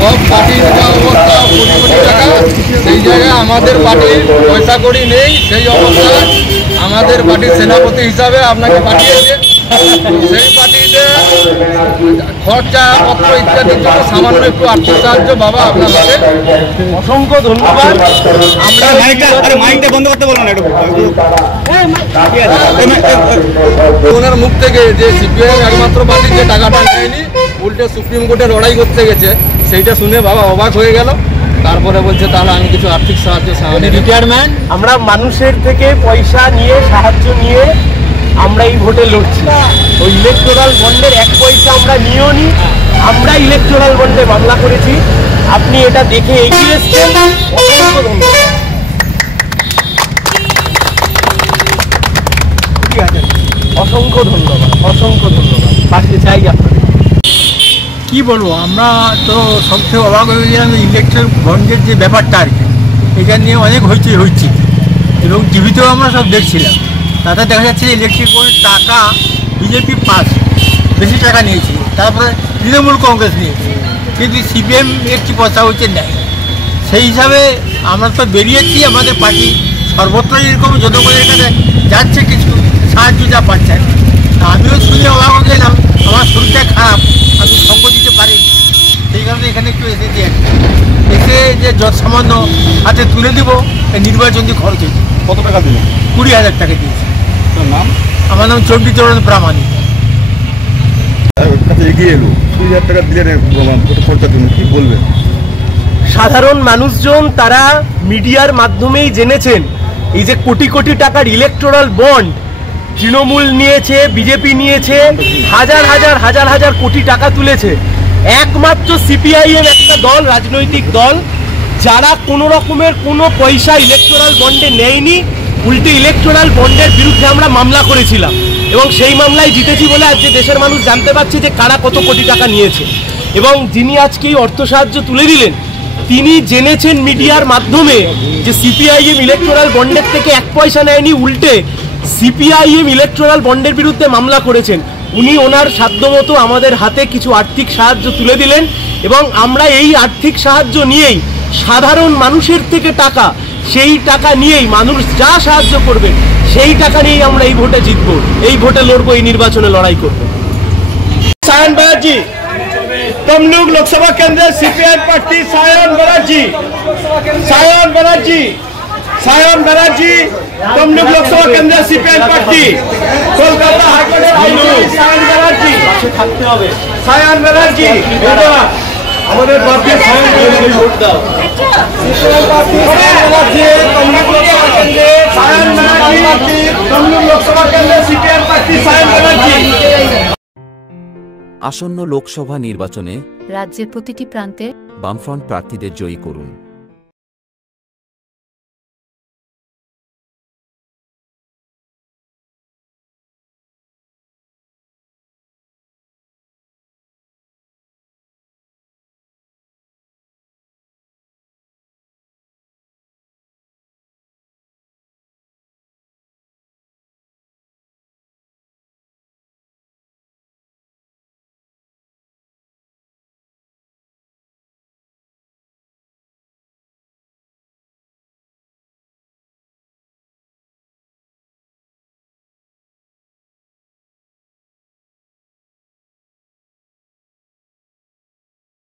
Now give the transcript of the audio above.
সব পার্টির অবস্থা কোটি কোটি টাকা, সেই জায়গায় আমাদের পার্টির পয়সা কড়ি নেই। সেই অবস্থায় আমাদের পার্টির সেনাপতি হিসাবে আপনাকে পাঠিয়েছে। সেই পার্টিতে খরচা পত্র ইত্যাদির জন্য সামান্য একটু আর্থিক সাহায্য বাবা আপনার হাতে অসংখ্য ধন্যবাদ। ওনার মুখ থেকে যে সিপিআইএম একমাত্র পার্টি যে টাকাটা নেয়নি, উল্টে সুপ্রিম কোর্টে লড়াই করতে গেছে, সেইটা শুনে বাবা অবাক হয়ে গেল। তারপরে বলছে তাহলে আমি কিছু আর্থিক সাহায্য, রিটায়ারমেন্ট। আমরা মানুষের থেকে পয়সা নিয়ে সাহায্য নিয়ে আমরা এই ভোটে লড়ছি। ওই ইলেকটোরাল বন্ডের এক পয়সা আমরা নিয়েও নি, আমরা ইলেকটোরাল বন্ডে মামলা করেছি। আপনি এটা দেখে এগিয়ে এসছেন, অসংখ্য ধন্যবাদ। অসংখ্য ধন্যবাদ, অসংখ্য ধন্যবাদ। পাশে চাই আপনাদের। কি বলবো, আমরা তো সবথেকে অবাক হয়ে গেলাম ইলেকশন বন্ডের যে ব্যাপারটা আর কি, এটা নিয়ে অনেক হইচই হচ্ছে এবং টিভিতেও আমরা সব দেখছিলাম। তাতে দেখা যাচ্ছে যে ইলেকট্রিক বন্ডের টাকা বিজেপি পাস বেশি টাকা নিয়েছে, তারপরে তৃণমূল কংগ্রেস নিয়েছে, কিন্তু সিপিএম একটি পয়সা হচ্ছে নেয়। সেই হিসাবে আমরা তো বেরিয়েছি, আমাদের পার্টি সর্বত্রই এরকম জনগণের কাছে যাচ্ছে, কিছু সাহায্য যা পাচ্ছেন। আমিও শুনে অবাক হয়ে গেলাম, আমার শরীরটা খারাপ, আমি সঙ্গ দিতে পারিনি, সেই কারণে এখানে একটু এসেছি। এসে যে যত সামান্য হাতে তুলে দেবো, নির্বাচনী খরচ হয়েছে। কত টাকা দিলেন? 20,000 টাকা দিয়েছি। নাম? আমার নাম চণ্ডীচরণ প্রামাণিক। এগিয়ে এলো 20,000 টাকা দিলেন খরচার জন্য, কি বলবেন? সাধারণ মানুষজন তারা মিডিয়ার মাধ্যমেই জেনেছেন এই যে কোটি কোটি টাকার ইলেকটোরাল বন্ড তৃণমূল নিয়েছে, বিজেপি নিয়েছে, হাজার হাজার হাজার হাজার কোটি টাকা তুলেছে। একমাত্র সিপিআইএম একটা দল, রাজনৈতিক দল, যারা কোনো রকমের কোনো পয়সা ইলেকটোরাল বন্ডে নেয়নি, উল্টে ইলেকটোরাল বন্ডের বিরুদ্ধে আমরা মামলা করেছিলাম এবং সেই মামলায় জিতেছি বলে আজকে দেশের মানুষ জানতে পারছে যে কারা কত কোটি টাকা নিয়েছে। এবং যিনি আজকে এই অর্থ সাহায্য তুলে দিলেন, তিনি জেনেছেন মিডিয়ার মাধ্যমে যে সিপিআইএম ইলেকটোরাল বন্ডের থেকে এক পয়সা নেয়নি, উল্টে সিপিআইএম ইলেকটোরাল বন্ডের বিরুদ্ধে মামলা করেছেন। উনি ওনার সাধ্যমতো আমাদের হাতে কিছু আর্থিক সাহায্য তুলে দিলেন এবং আমরা এই আর্থিক সাহায্য নিয়েই, সাধারণ মানুষের থেকে টাকা, সেই টাকা নিয়েই মানুষ যা সাহায্য করবে সেই টাকা নিয়েই আমরা এই ভোটে জিতবো, এই ভোটে লড়বো, এই নির্বাচনে লড়াই করবো। সায়ন ব্যানার্জি, তমলুক লোকসভা কেন্দ্রের সিপিআইএম প্রার্থী সায়ন ব্যানার্জি, সায়ন ব্যানার্জি, সায়ন ব্যানার্জি, তমলুক লোকসভা কেন্দ্রের সিপিআইএম প্রার্থী, কলকাতা হাইকোর্টের আইনজীবী সায়ন ব্যানার্জি, থাকতে হবে। সায়ন ব্যানার্জি, আমাদের প্রার্থী সায়ন ব্যানার্জি, ভোট দাও। সিপিআইএম প্রার্থী সায়ন ব্যানার্জি, তমলুক লোকসভা কেন্দ্রে সায়ন ব্যানার্জি, তমলুক লোকসভা কেন্দ্রে সিপিআইএম প্রার্থী সায়ন ব্যানার্জি। আসন্ন লোকসভা নির্বাচনে রাজ্যের প্রতিটি প্রান্তে বামফ্রন্ট প্রার্থীদের জয়ী করুন।